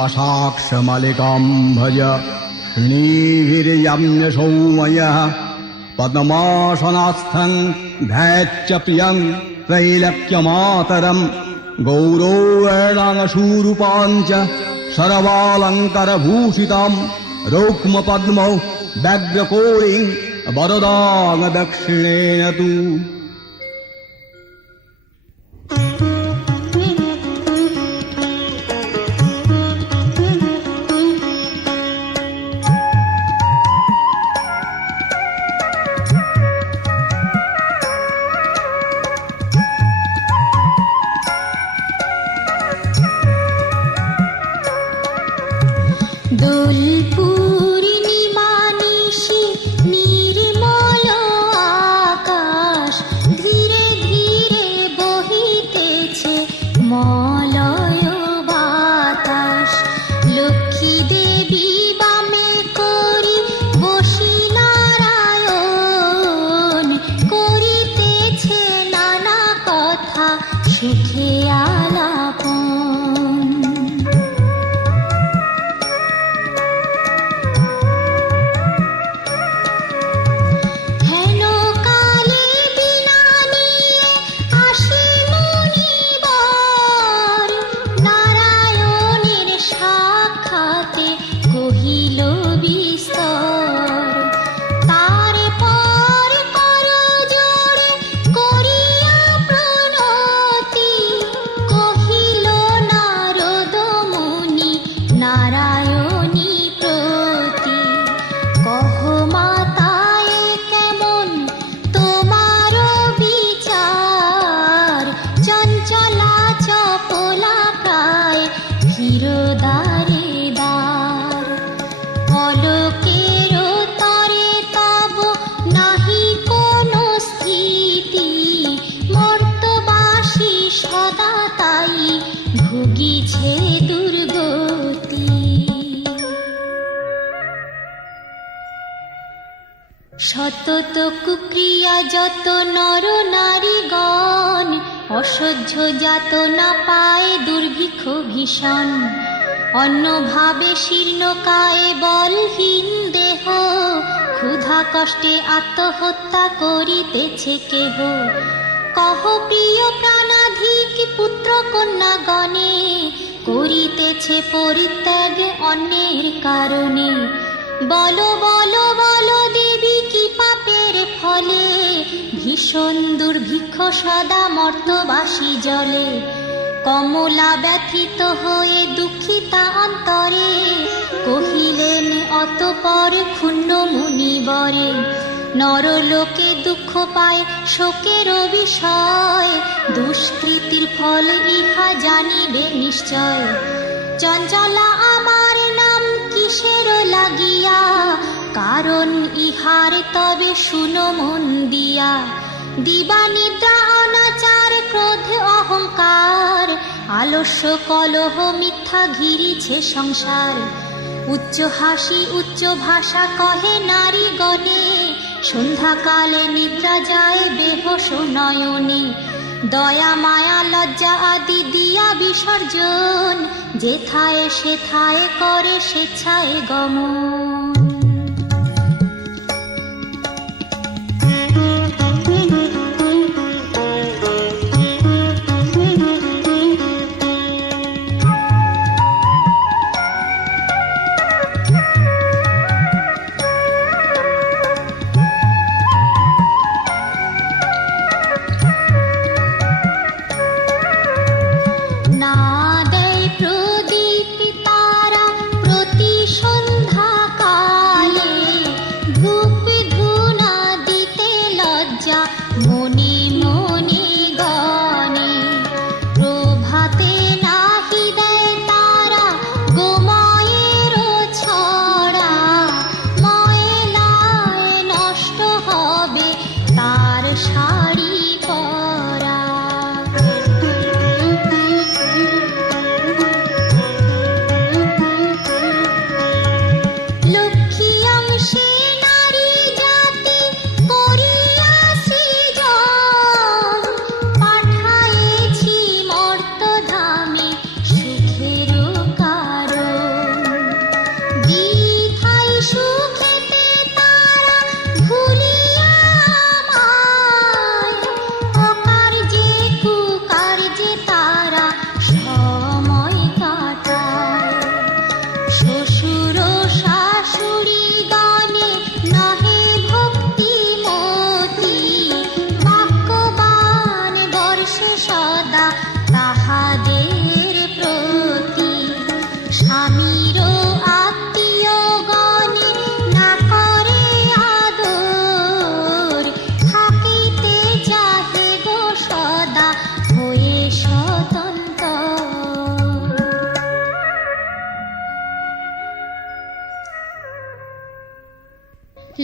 पाशाक्षमालिकां भज श्रीभिर्यम्यसौमयः पद्मासनास्थं ध्यायच्च प्रियं त्रैलक्यमातरम् गौरवर्णाङ्गशूरूपाञ्च सर्वालङ्कारभूषितां रौक्मपद्मौ व्याघ्रकोटिं वरदां दक्षिणेन तु শতত কুক্রিয়া যত নর নারীগণ অসহ্য যাতনা পায় দুর্ভিক্ষ ভীষণ অন্নভাবে শীর্ণকায় বলহীন দেহ ক্ষুধা কষ্টে আত্মহত্যা করিতেছে কেহ কহ প্রিয় প্রাণাধিক পুত্র কন্যাগণে করিতেছে পরিত্যাগ অন্যের কারণে বলো বলো বলো দেবী কি পাপের ফলে ভীষণ দুর্ভিক্ষ সদা মর্তবাসী জলে কমলা ব্যথিত হয়ে দুঃখিতা অন্তরে কহিলেন অতঃপর ক্ষুণ্ণ মুনিবরে নরলোকে দুঃখ পায় শোকের বিষয় দুষ্কৃতির ফল ইহা জানিবে নিশ্চয় চঞ্চলা আমার নাম কিসের লাগিয়া কারণ ইহার তবে শুনো মন দিয়া দিবা নিদ্রা অনাচার ক্রোধ অহংকার আলস্য কলহ মিথ্যা ঘিরিছে সংসার উচ্চ হাসি উচ্চ ভাষা কহে নারীগণে সন্ধ্যাকালে নিদ্রা যায় বেহোশ নয়নে দয়া মায়া লজ্জা আদি দিয়া বিসর্জন যেথায় সেথায় করে স্বেচ্ছায় গমন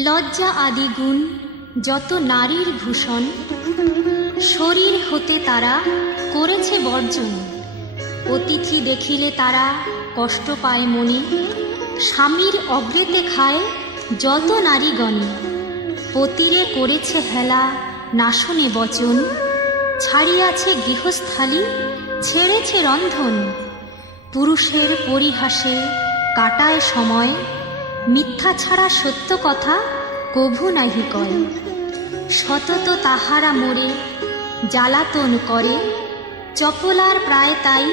লজ্জা আদি গুণ যত নারীর ভূষণ, শরীর হতে তারা করেছে বর্জন। অতিথি দেখিলে তারা কষ্ট পায় মনে, স্বামীর অগ্রেতে খায় যত নারীগণ। পতিরে করেছে হেলা নাশনে বচন, ছাড়িয়াছে গৃহস্থালী ছেড়েছে রন্ধন। পুরুষের পরিহাসে কাটায় সময়, মিথ্যা ছাড়া সত্য কথা কভু নাহি কয়। সতত তাহারা মোরে জ্বালাতন করে, চপলার প্রায় তাই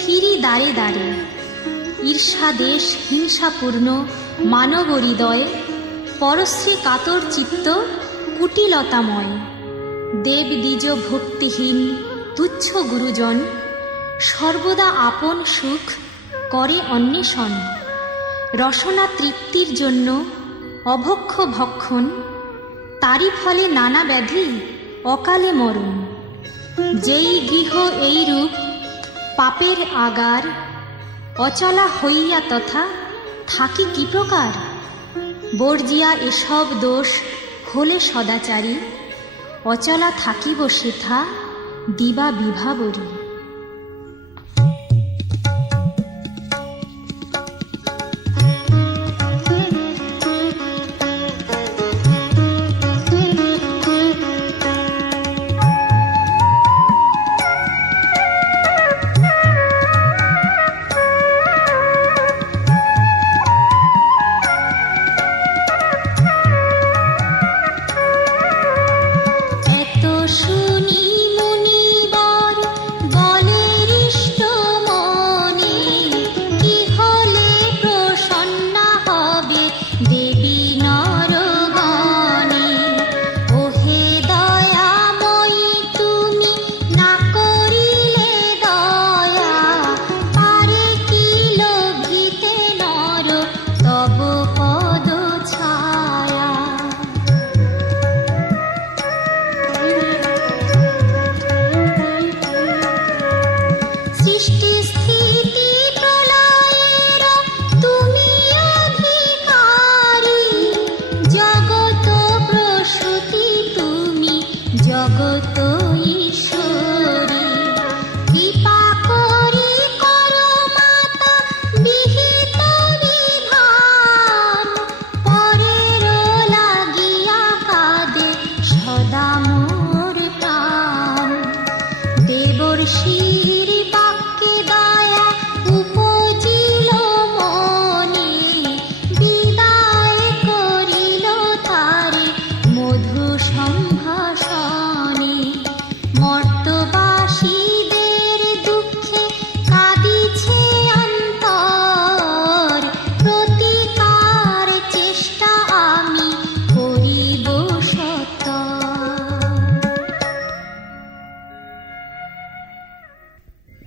ফিরি দাঁড়ে দাঁড়ে। ঈর্ষা দেশ হিংসাপূর্ণ মানব হৃদয়, পরশ্রী কাতর চিত্ত কুটিলতাময়। দেব দ্বিজ ভক্তিহীন তুচ্ছ গুরুজন, সর্বদা আপন সুখ করে অন্বেষণ। রসনা তৃপ্তির জন্য অভক্ষ ভক্ষণ, তারই ফলে নানা ব্যাধি অকালে মরণ। যেই গৃহ এই রূপ পাপের আগার, অচলা হইয়া তথা থাকি কি প্রকার। বর্জিয়া এসব দোষ হলে সদাচারী, অচলা থাকিব সেথা দিবা বিভাবরী।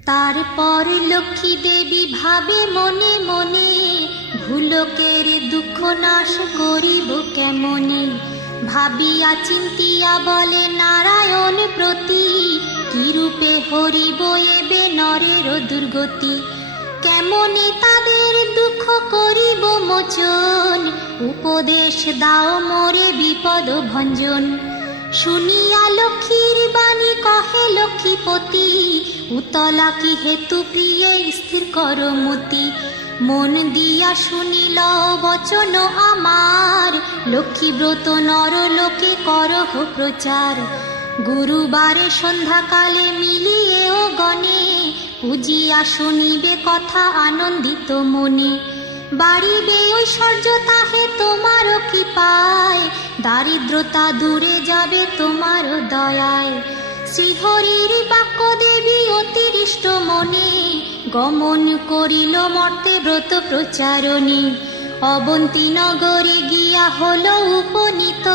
তারপর লক্ষ্মী দেবী ভাবে মনে মনে, ভুলকের দুঃখ নাশ করিব কেমনে। ভাবিয়া চিন্তিয়া বলে নারায়ণ প্রতি, কি রূপে হরিব এবে নরের দুর্গতি। কেমনে তাদের দুঃখ করিব মোচন, উপদেশ দাও মোরে বিপদ ভঞ্জন। শুনিয়া লক্ষ্মীর বাণী কহে লক্ষ্মীপতি, উতলা কি হেতু প্রিয়ে স্থির কর মতি। মন দিয়া শুনিল বচন আমার, লক্ষ্মী ব্রত নর লোকে করহ প্রচার। গুরুবারে সন্ধ্যাকালে মিলিয়ে ও গণে, পূজিয়া শুনিবে কথা আনন্দিত মনে। বাড়িবে ঐশ্বর্য তাহে তোমার কৃপায়, দারিদ্রতা দূরে যাবে তোমার দয়ায়। শ্রীহরির বাক্য দেবী অতিরিষ্ট মনে, গমন করিল মর্তে ব্রত প্রচারণী। অবন্তী নগরে গিয়া হল উপনীত,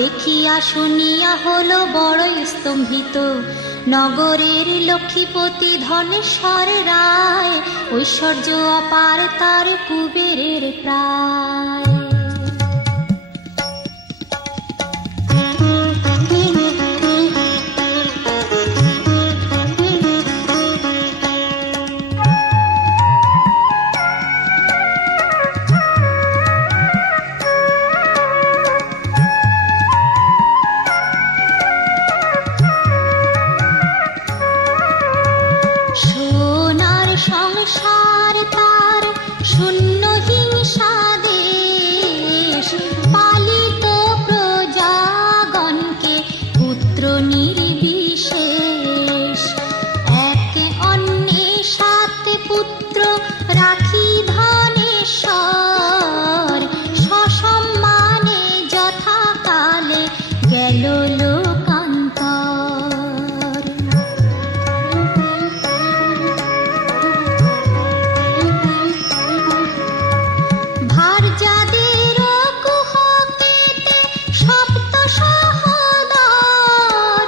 দেখিয়া শুনিয়া হল বড় স্তম্ভিত। নগরের লক্ষ্মীপতি ধনেশ্বর রায়, ঐশ্বর্য অপার তার কুবেরের প্রায়। নির্বিশেষ। এক অন্যে সাত পুত্র রাখি ধনেশ্বর, সসম্মানে যথাকালে গেল লোকান্তর। ভার যাদের কুহকেতে সপ্ত সহোদর,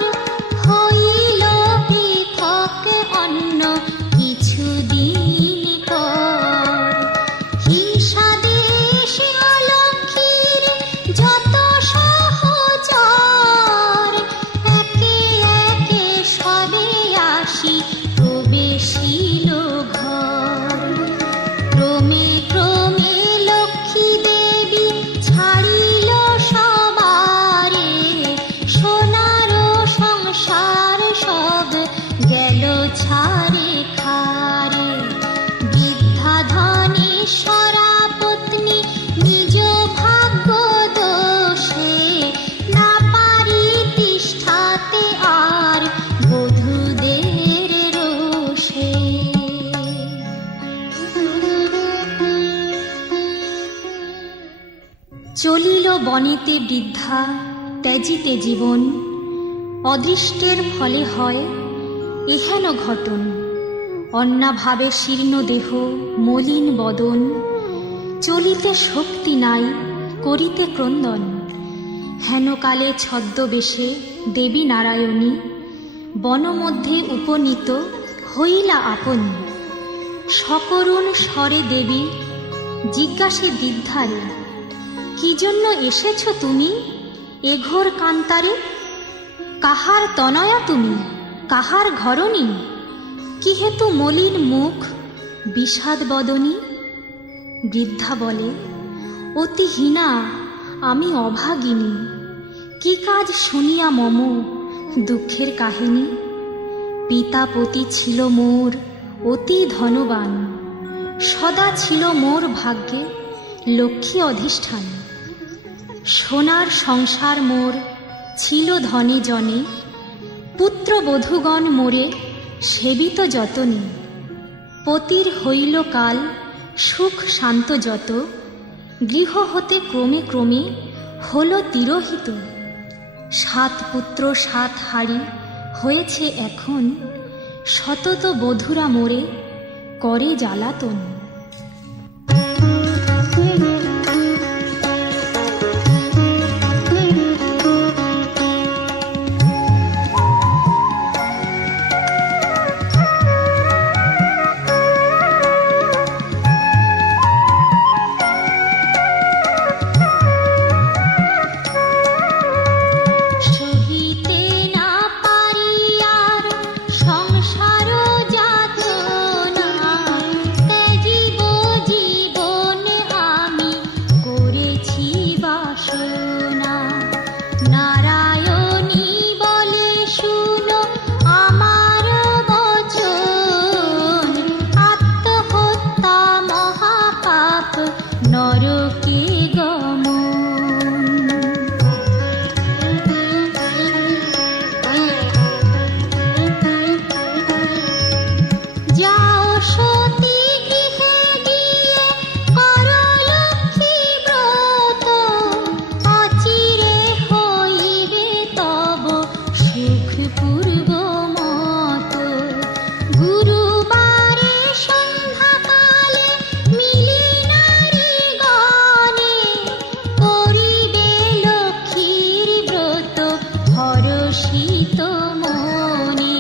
হইল পৃথক অন্য কিছুদিন পর। হিংসা দেশে অলক্ষীর যত সহচর, একে একে সবে আসি প্রবেশিল ঘর। ক্রমে ক্রমে লক্ষ্মী দেবী ছাড়িল সবারে, সোনার সংসার সব গেল ছাড়ে খারে। বৃদ্ধা ধনেশ্বরা পত্নী নিজ ভাগ্য দোষে, না পারি তিষ্ঠাতে আর বধূদের রোষে। চলিল বনেতে বৃদ্ধা ত্যাজিতে জীবন, অদৃষ্টের ফলে হয় এহেন ঘটন। অন্নাভাবে শীর্ণ দেহ মলিন বদন, চলিতে শক্তি নাই করিতে ক্রন্দন। হেনকালে ছদ্মবেশে দেবী নারায়ণী, বনমধ্যে উপনীত হইলা আপনি। সকরুণ স্বরে দেবী জিজ্ঞাসে বৃদ্ধারে, কি জন্য এসেছ তুমি এ ঘোর কান্তারে? কাহার তনয়া তুমি, কাহার ঘরণী? কি হেতু মলিন মুখ বিষাদ বদনী? বৃদ্ধা বলে, অতি হীনা আমি অভাগিনী। কি কাজ শুনিয়া মম দুঃখের কাহিনী? পিতা পতি ছিল মোর অতি ধনবান, সদা ছিল মোর ভাগ্যে লক্ষ্মী অধিষ্ঠান। সোনার সংসার মোর ছিল ধনে জনে, পুত্র বধূগণ মোরে সেবিত যতনে। পতির হইল কাল সুখ শান্ত যত, গৃহ হতে ক্রমে ক্রমে হল তিরোহিত। সাত পুত্র সাত হাড়ি হয়েছে এখন, শতত বধূরা মোরে করে জ্বালাতন। নরকে গমন। যাও সতী গৃহে গিয়ে কর লক্ষ্মী ব্রত, অচিরে হইবে তব সুখ পূর্ব মত। গুরুবারে সন্ধ্যাকালে মিলি নারী গণে, করিবে লক্ষ্মীর ব্রত হরষিত মনে।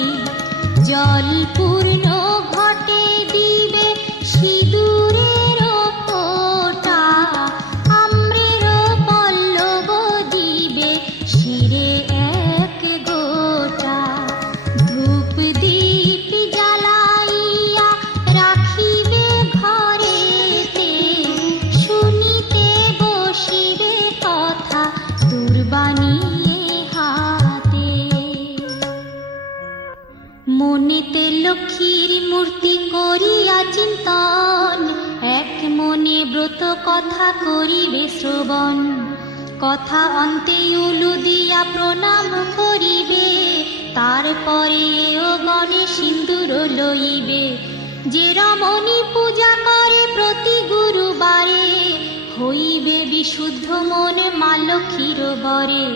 জল পূর্ণ ঘটে দিবে সিঁদুরের ফোঁটা, আম্রের পল্লব দিবে শিরে এক গোটা। ধূপ দীপ জ্বালাইয়া রাখিবে ঘরেতে, শুনিতে বসিবে কথা দুর্বাণীয়ে হাতে। মনেতে লক্ষ্মীর মূর্তি করিয়া চিন্তন, এক মনে ব্রত কথা করিবে শ্রবণ। কথা অন্তে উলু দিয়া প্রণাম করিবে, যে রমণী পূজা করে প্রতি গুরুবারে, হইবে বিশুদ্ধ মন মা লক্ষ্মীর বরে।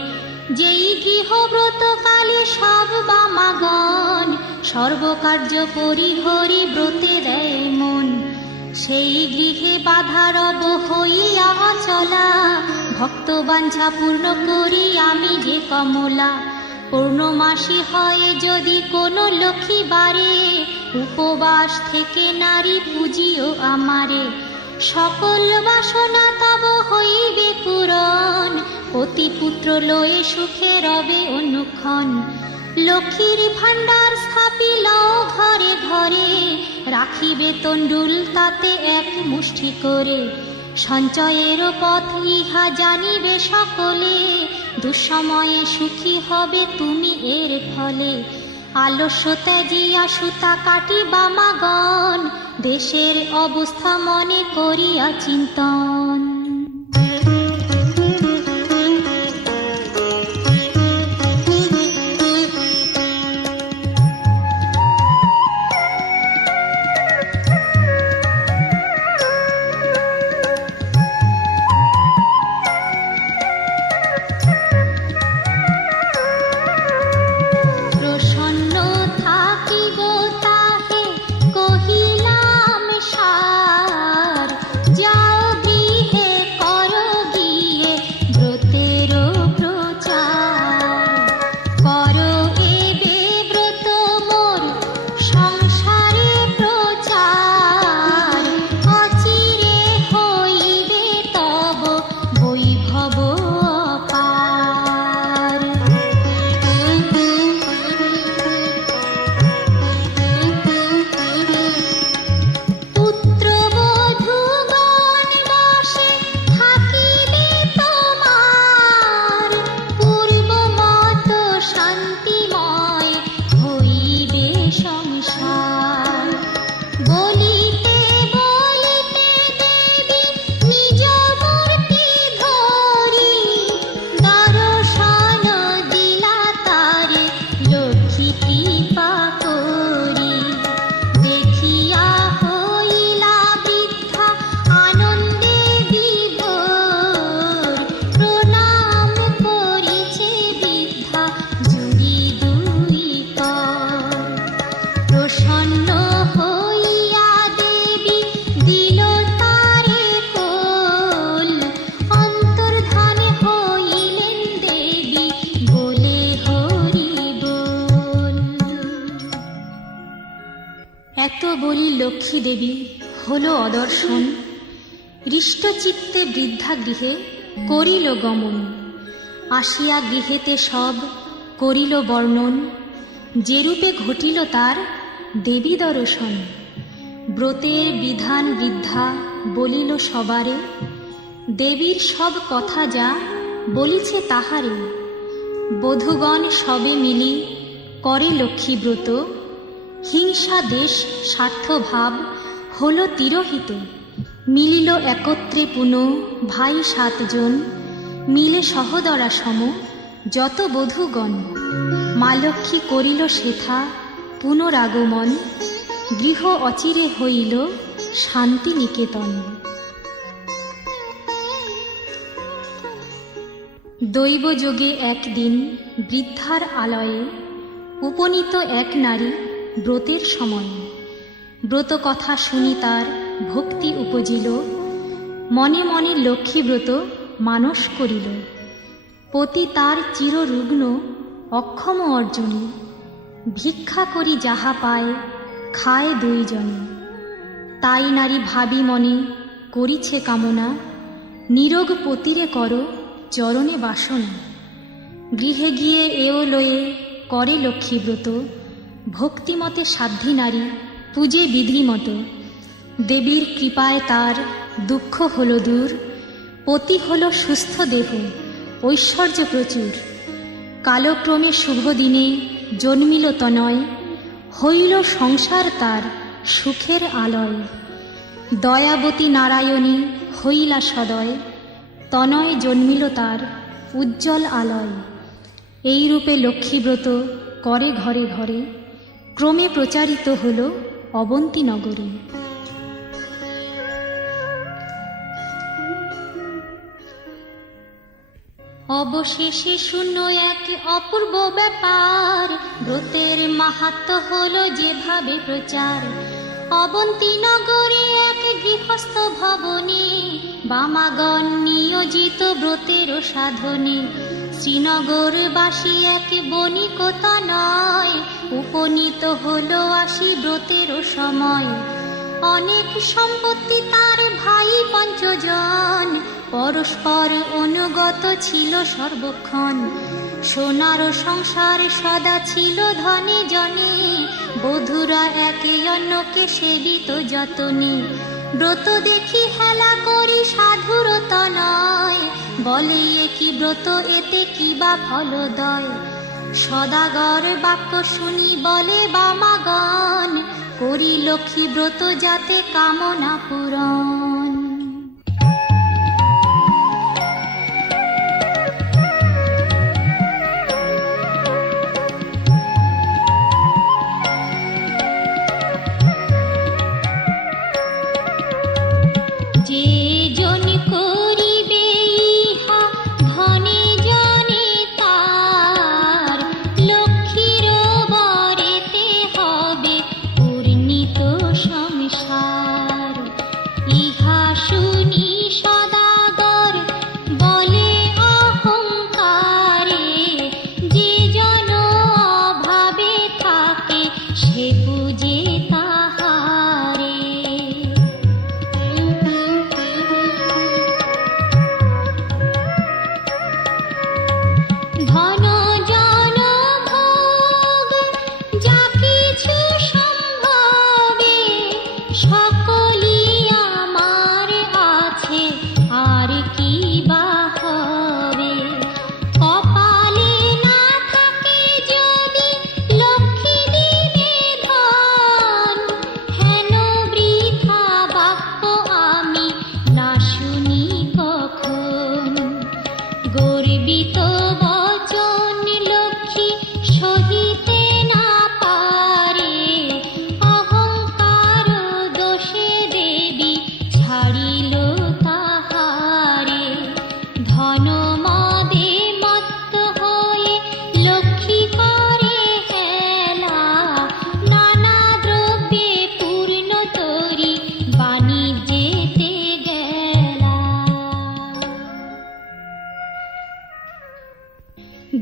যেই গৃহব্রত কালে সব বামাগণ, সর্বকার্য পরিহরি ব্রতে দেয় মন। সেই গৃহে বাধা রব হইয়া চলা, ভক্ত বাঞ্ছা পূর্ণ করি আমি যে কমলা। পূর্ণমাসী হয় যদি কোনো লক্ষ্মী বারে, উপবাস থেকে নারী পূজিও আমারে। সকল বাসনা তব হইবে পূরণ, পতিপুত্র লয়ে সুখে রবে অনুক্ষণ। লক্ষ্মীর ভাণ্ডার স্থাপিল ঘরে ঘরে, রাখিবে তণ্ডুল তাতে এক মুষ্টি করে। সঞ্চয়ের পথ ইহা জানিবে সকলে, দুঃসময়ে সুখী হবে তুমি এর ফলে। আলস্য ত্যাজিয়া সুতা কাটি বামাগণ, দেশের অবস্থা মনে করিয়া চিন্তন। এত বলি লক্ষ্মী দেবী হল অদর্শন, হৃষ্টচিত্তে বৃদ্ধা গৃহে করিল গমন। আসিয়া গৃহেতে সব করিল বর্ণন, যেরূপে ঘটিল তার দেবী দর্শন। ব্রতের বিধান বৃদ্ধা বলিল সবারে, দেবীর সব কথা যা বলিছে তাহারে। বধূগণ সবে মিলি করে লক্ষ্মীব্রত, হিংসা দেশ স্বার্থভাব হল তিরোহিত। মিলিল একত্রে পুন ভাই 7 জন, মিলে সহদরা সম যত বধূগণ। মা লক্ষ্মী করিল সেথা পুনরাগমন, গৃহ অচিরে হইল শান্তি নিকেতন। দৈবযোগে একদিন বৃদ্ধার আলয়ে, উপনীত এক নারী ব্রতের সময়। ব্রত কথা শুনি তার ভক্তি উপজিল, মনে মনে লক্ষ্মীব্রত মানস করিল। পতি তার চিররুগ্ন অক্ষম অর্জনী, ভিক্ষা করি যাহা পায় খায় 2 জনে। তাই নারী ভাবি মনে করিছে কামনা, নিরোগ পতিরে কর চরণে বাসনা। গৃহে গিয়ে এও লয়ে করে লক্ষ্মীব্রত, ভক্তিমতে সাধ্যী নারী পূজে বিধিমত। দেবীর কৃপায় তার দুঃখ হল দূর, পতি হল সুস্থ দেহ ঐশ্বর্য প্রচুর। কালক্রমে শুভ দিনে জন্মিল তনয়, হইল সংসার তার সুখের আলয়। দয়াবতী নারায়ণী হইলা সদয়, তনয় জন্মিল তার উজ্জ্বল আলয়। এই রূপে লক্ষ্মীব্রত করে ঘরে ঘরে, ক্রমে প্রচারিত হল অবন্তী নগরে। অবশেষে শূন্য এক অপূর্ব ব্যাপার, ব্রতের মাহাত্ম্য হলো যেভাবে প্রচার। অবন্তী নগরে এক গৃহস্থ ভবনে বামাগণ নিয়োজিত ব্রতের সাধনে। শ্রীনগরবাসী এক বণিকতা নয়, উপনীত হলো আসি ব্রতের সময়। অনেক সম্পত্তি তার ভাই পঞ্চজন, পরস্পর অনুগত ছিল সর্বক্ষণ। সোনার সংসার সদা ছিল ধনে জনে, বধূরা একে অন্যকে সেবিত যতনে। ব্রত দেখি হেলা করি সাধুরতা নয়, বলে কি ব্রত এতে কি বা ফলদয়। সদাগর বাক্য শুনি বলে বামাগণ, করি লক্ষ্মী ব্রত যাতে কামনা পূরণ।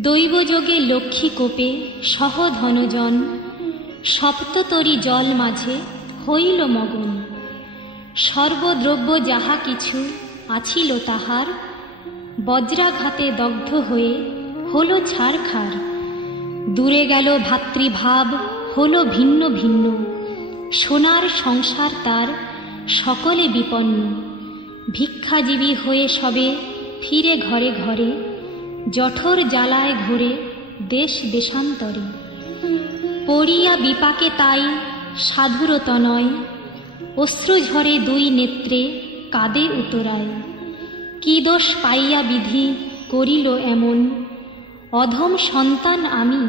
দৈবযোগে লক্ষ্মী কোপে সহ ধনজন, সপ্ততরী জল মাঝে হইল মগন। সর্বদ্রব্য যাহা কিছু আছিল তাহার, বজ্রাঘাতে দগ্ধ হয়ে হলো ছারখার। দূরে গেল ভাতৃভাব হলো ভিন্ন ভিন্ন, সোনার সংসার তার সকলে বিপন্ন। ভিক্ষাজীবী হয়ে সবে ফিরে ঘরে ঘরে, জঠর জ্বালায় ঘোরে দেশ দেশান্তরে। পড়িয়া বিপাকে তাই সাধুরত নয়, অশ্রু ঝরে দুই নেত্রে কাঁদে উতরায়। কি দোষ পাইয়া বিধি করিল এমন, অধম সন্তান আমি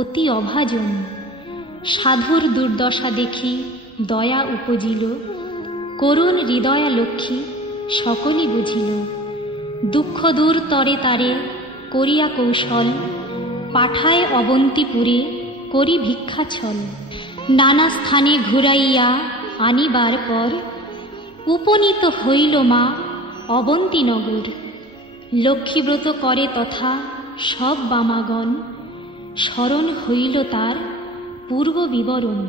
অতি অভাজন। সাধুর দুর্দশা দেখি দয়া উপজিল, করুণ হৃদয়া লক্ষ্মী সকলই বুঝিল। দুঃখ দূর তরে তারে করিয়া কৌশল, পাঠায় অবন্তীপুরে করি ভিক্ষাছল। নানা স্থানে ঘুরাইয়া আনিবার পর, উপনীত হইল মা অবন্তীনগর। লক্ষ্মীব্রত করে তথা সব বামাগণ, স্মরণ হইল তার পূর্ব বিবরণ।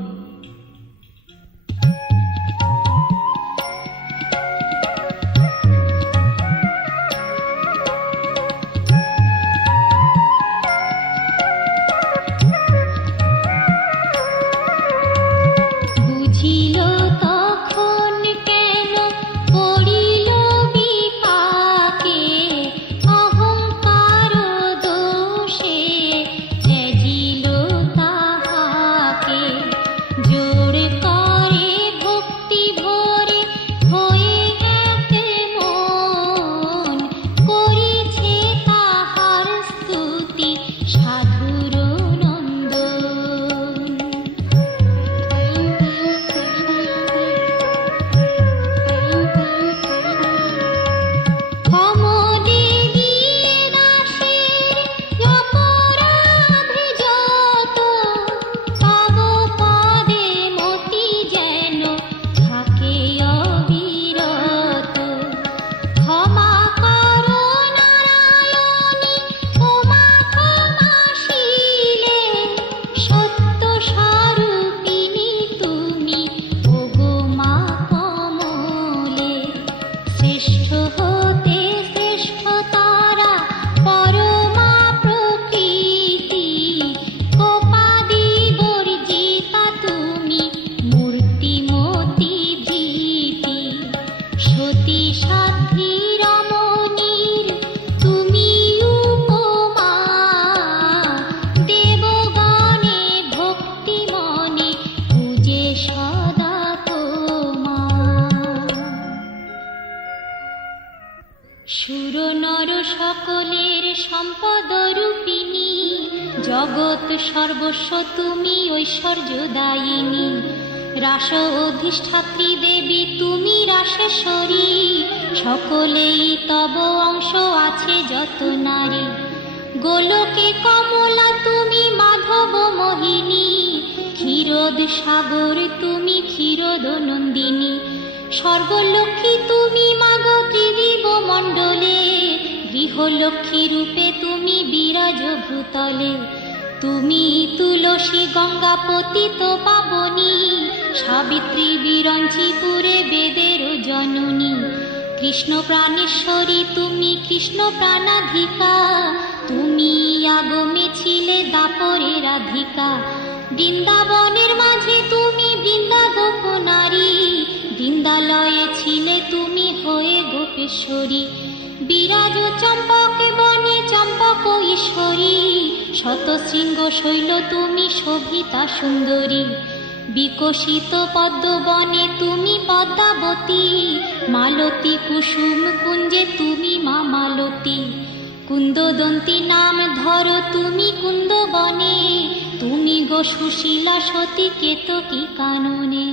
জগৎ সর্বস্ব তুমি ঐশ্বর্যদায়িনী, রাস অধিষ্ঠাত্রী দেবী তুমি রাসেশ্বরী, সকলেই তব অংশ আছে যত নারী। গোলকে কমলা তুমি মাধব মোহিনী, ক্ষীরোদ সাগর তুমি ক্ষীরোদ নন্দিনী, সর্বলক্ষ্মী তুমি মাগ ত্রিদিব মণ্ডলে, গৃহলক্ষ্মী রূপে তুমি বিরাজ ভূতলে। তুমি তুলসী গঙ্গা পতিত পাবনী, সাবিত্রী বিরঞ্চিপুরে বেদের জননী, কৃষ্ণ প্রাণেশ্বরী তুমি কৃষ্ণ প্রাণাধিকা, তুমি আগমে ছিলে দাপরে রাধিকা। বৃন্দাবনের মাঝে তুমি বৃন্দা গোপ নারী, বৃন্দালয়ে ছিলে তুমি হয়ে গোপেশ্বরী, বিরাজ চম্পক বনে চম্পক ঈশ্বরী, শত শৃঙ্গ শৈল তুমি শোভিতা সুন্দরী, বিকশিত পদ্ম বনে তুমি পদ্মাবতী, মালতী কুসুম কুঞ্জে তুমি মা মালতী, কুন্দদন্তী নাম ধরো তুমি কুন্দ বনে, তুমি গো সুশীলা সতী কেতকী কাননে।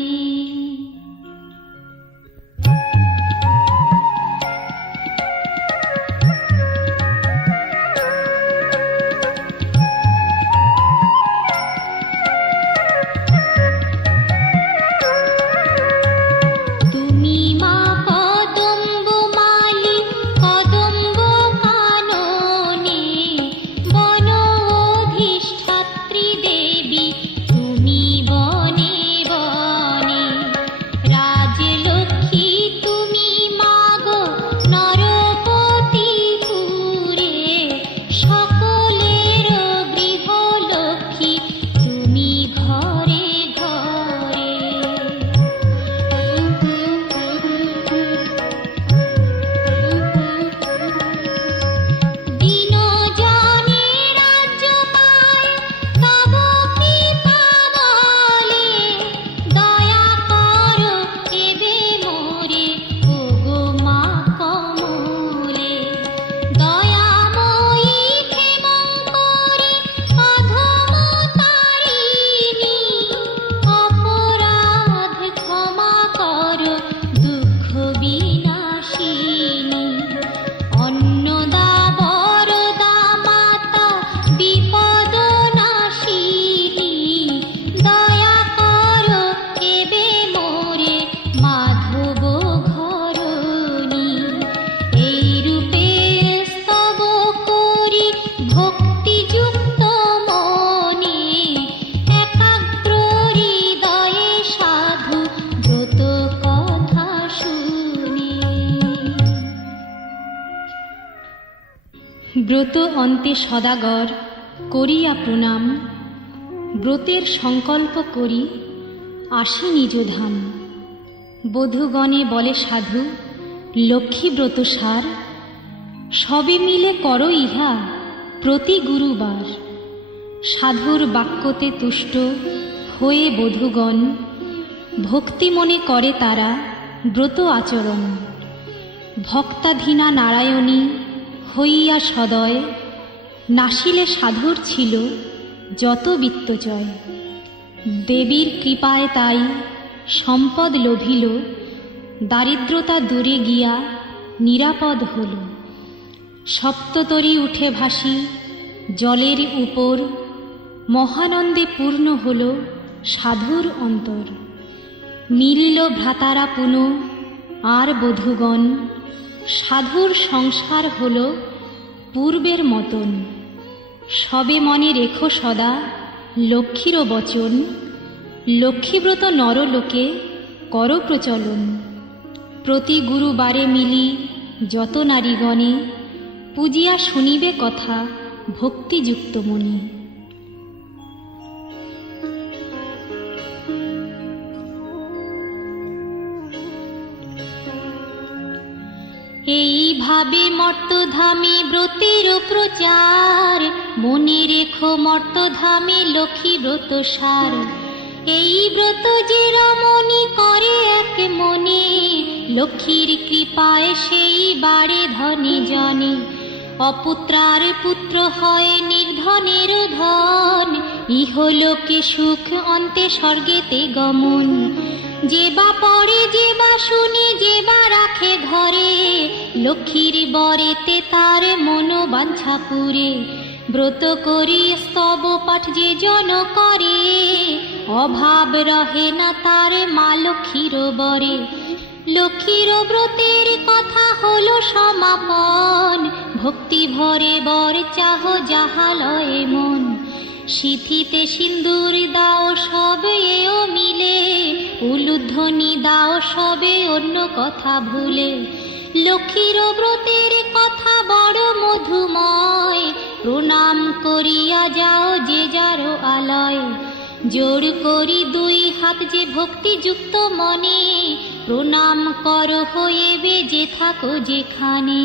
ব্রত অন্তে সদাগর করিয়া প্রণাম, ব্রতের সংকল্প করি আসি নিজ ধাম। বধূগণে বলে সাধু লক্ষ্মী ব্রত সার, সবে মিলে করো ইহা প্রতি গুরুবার। সাধুর বাক্যতে তুষ্ট হয়ে বধূগণ, ভক্তি মনে করে তারা ব্রত আচরণ। ভক্তাধীনা নারায়ণী হইয়া সদয়, নাসিলে সাধুর ছিল যত বিত্তজয়। দেবীর কৃপায় তাই সম্পদ লোভিল, দারিদ্রতা দূরে গিয়া নিরাপদ হল। সপ্ততরী উঠে ভাসি জলের উপর, মহানন্দে পূর্ণ হল সাধুর অন্তর। মিলিল ভ্রাতারা পুন আর বধূগণ, সাধুর সংসার হল পূর্বের মতন। সবে মনে রেখো সদা লক্ষ্মীরও বচন, লক্ষ্মীব্রত নরলোকে কর প্রচলন। প্রতি গুরুবারে মিলি যত নারীগণে, পূজিয়া শুনিবে কথা ভক্তিযুক্ত মনে। এইভাবে মর্তধামে ব্রতের প্রচার, মনে রেখো মর্তধামে লক্ষ্মী ব্রত সার। এই ব্রত যে রমণী করে এক মনে, লক্ষ্মীর কৃপায় সেই বাড়ে ধনে জনে। অপুত্রার পুত্র হয় নির্ধনের ধন, ইহলোকে সুখ অন্তে স্বর্গেতে গমন। যে বা পড়ে, যে বা শুনে, যে বা রাখে ঘরে, লক্ষ্মীর বরেতে তার মনোবাঞ্ছা পুরে। ব্রত করি স্তব পাঠ যে জন করে, অভাব রহে না তার মা লক্ষ্মীর বরে। লক্ষ্মীর ব্রতের কথা হলো সমাপন, ভক্তি ভরে বর চাহ যাহা লয়ে মন। সিথিতে সিন্দুর দাও সবে এও মিলে, উলুধ্বনি দাও সবে অন্য কথা ভুলে। লক্ষ্মীর ব্রতের কথা বড় মধুময়, প্রণাম করিয়া যাও যে যার আলয়। জোড় করি দুই হাত যে ভক্তিযুক্ত মনে, প্রণাম কর হইবে যে থাকো যেখানে।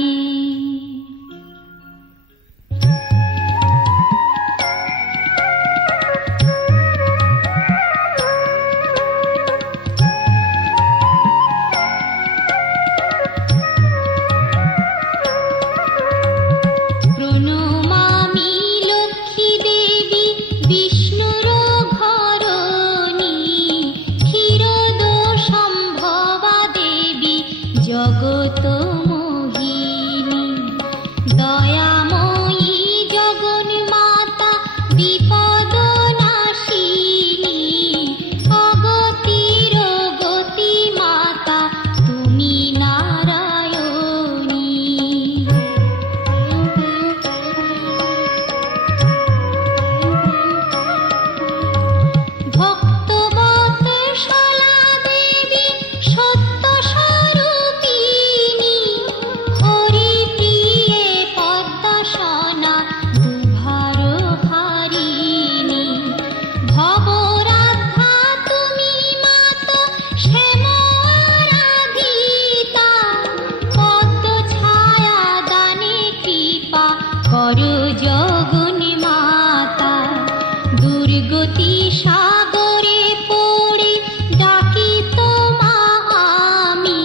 জগত মোহিনী দয়াময়ী জগন মাতা বিপদ নাশিনী, অগতির গতি মাতা তুমি নারায়ণী। ভক্তবত শলা দেবী সত্য স্বরূপিণী, হরি প্রিয়ে পদ্মসনা দুভার হারিণী। ভবরাধা তুমি মাতা শ্যাম আরাধিতা, পদ্ম ছায়া দানে কৃপা করো জগন মাতা। দুর্গতি সাগরে পড়ে ডাকি তোমা আমি,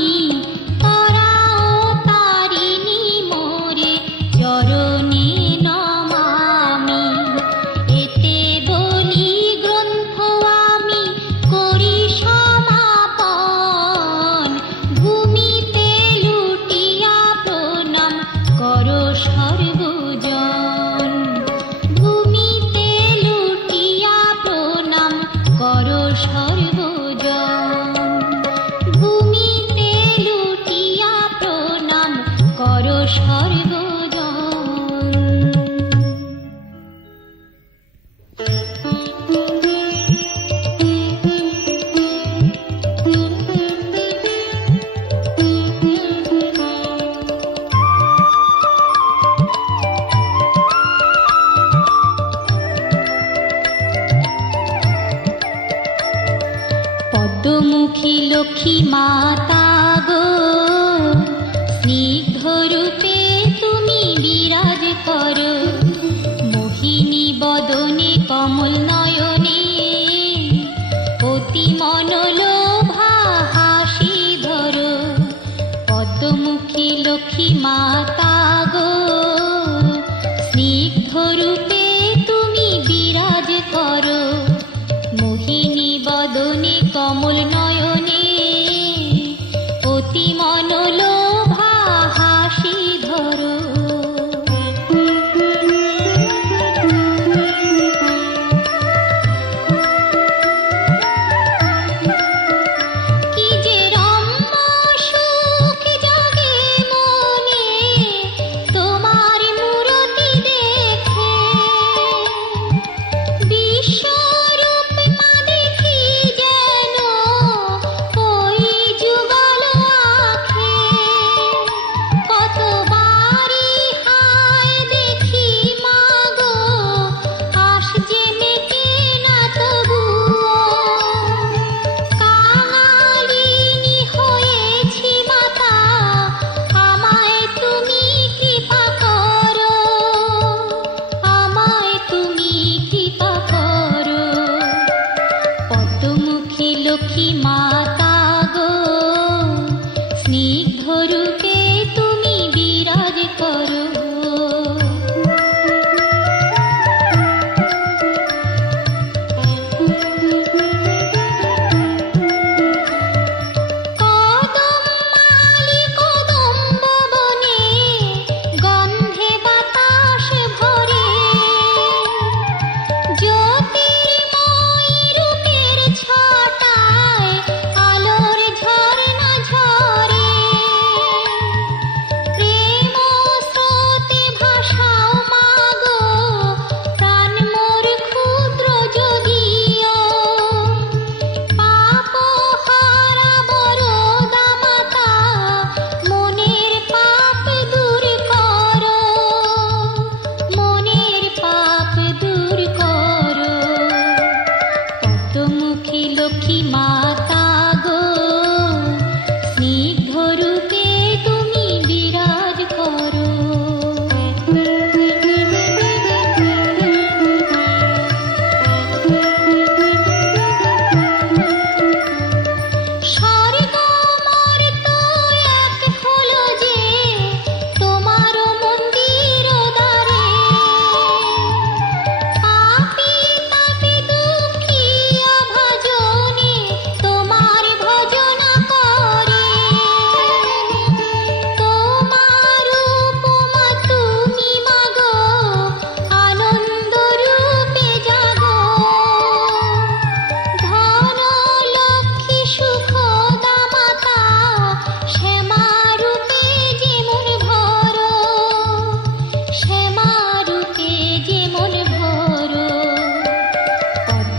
তারাও তারিণী মোরে চরণে নমামি। এতে বলি গ্রন্থ আমি করি সমাপন, ভূমিতে লুটিয়া প্রণাম করো সর্বজন। ভূমিতে লুটিয়া প্রণাম করো সর্বজন। ভূমিতে লুটিয়া প্রণাম করো সর্বজন। পদ্মমুখী লক্ষ্মী মাতা গো, স্নিগ্ধ রূপে তুমি বিরাজ করো। মোহিনী বদনে কমল নয়নে, অতি মনোলোভা হাসি ধরো। পদ্মমুখী লক্ষ্মী মাতা গো, স্নিগ্ধ রূপে তুমি বিরাজ করো। মোহিনী বদনে কমল নয়নে, অতি মনোলোভা হাসি ধরো। কি যে রম্য সুখ জাগে মনে,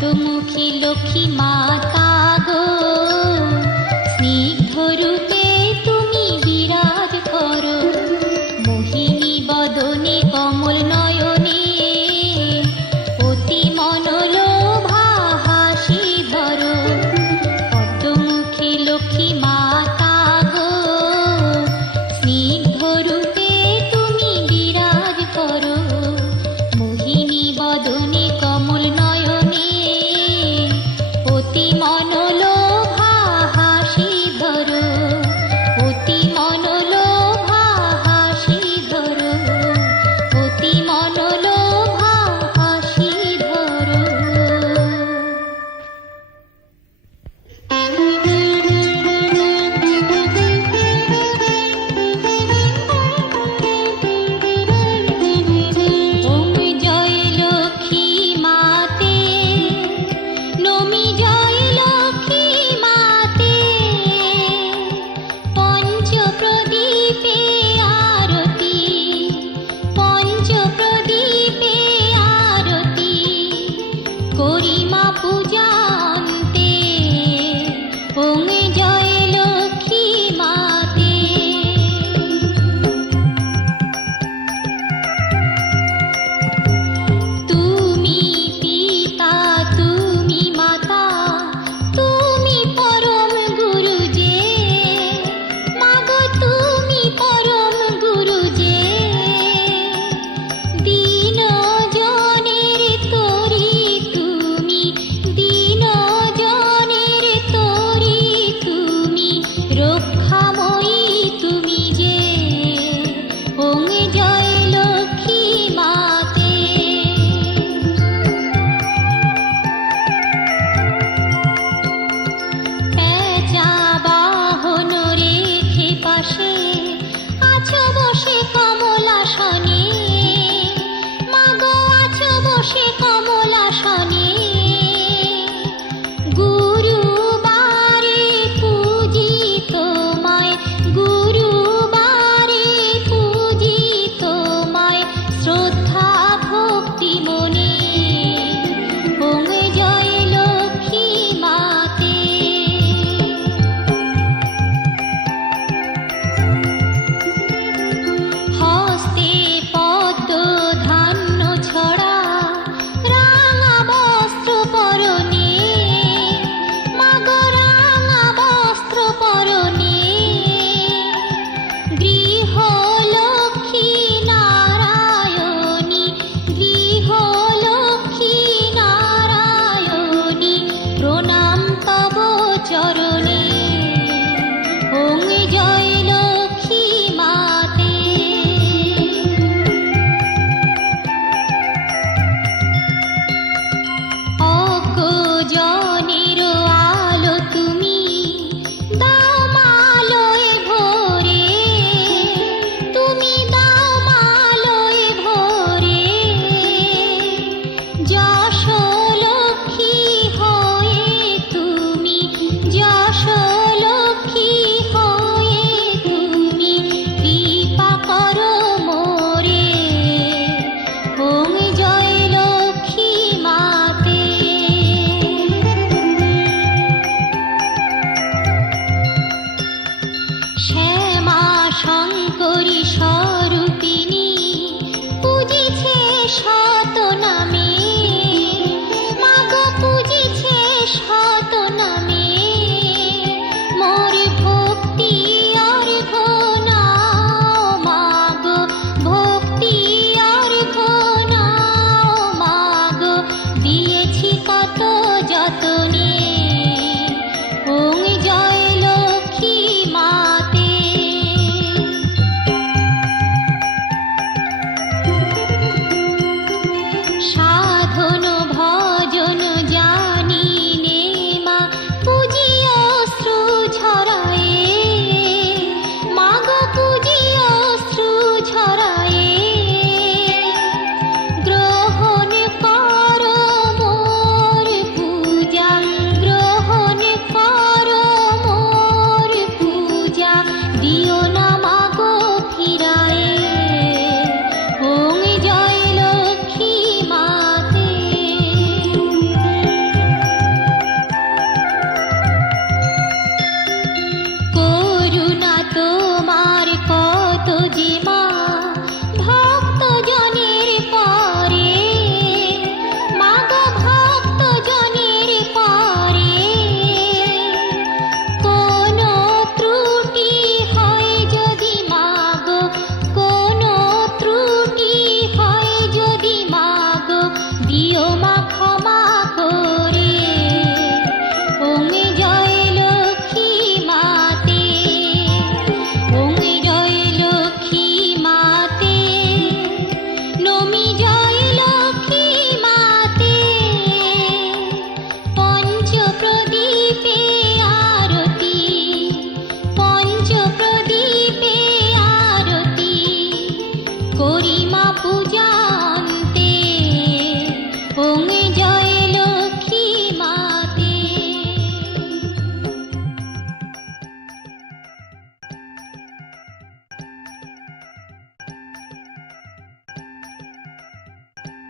পদ্মমুখী লক্ষ্মী মাতা গো, স্নিগ্ধ রূপে তুমি বিরাজ করো, মোহিনী বদনে কমল নয়নে অতি মনোলোভা হাসি ধরো। পদ্মমুখী লক্ষ্মী মাতা গো, স্নিগ্ধ রূপে তুমি বিরাজ করো, মোহিনী বদনে কমল নয়নে অতি মনোলোভা হাসি ধরো, অতি মনোলোভা হাসি ধরো, অতি মনোলোভা হাসি ধরো। ওম জয় লক্ষ্মী মাতে, নমি জয় লক্ষ্মী মাতে, পঞ্চ প্রদীপে আরতি, পঞ্চ প্রদীপে আরতি, করি মা পূজা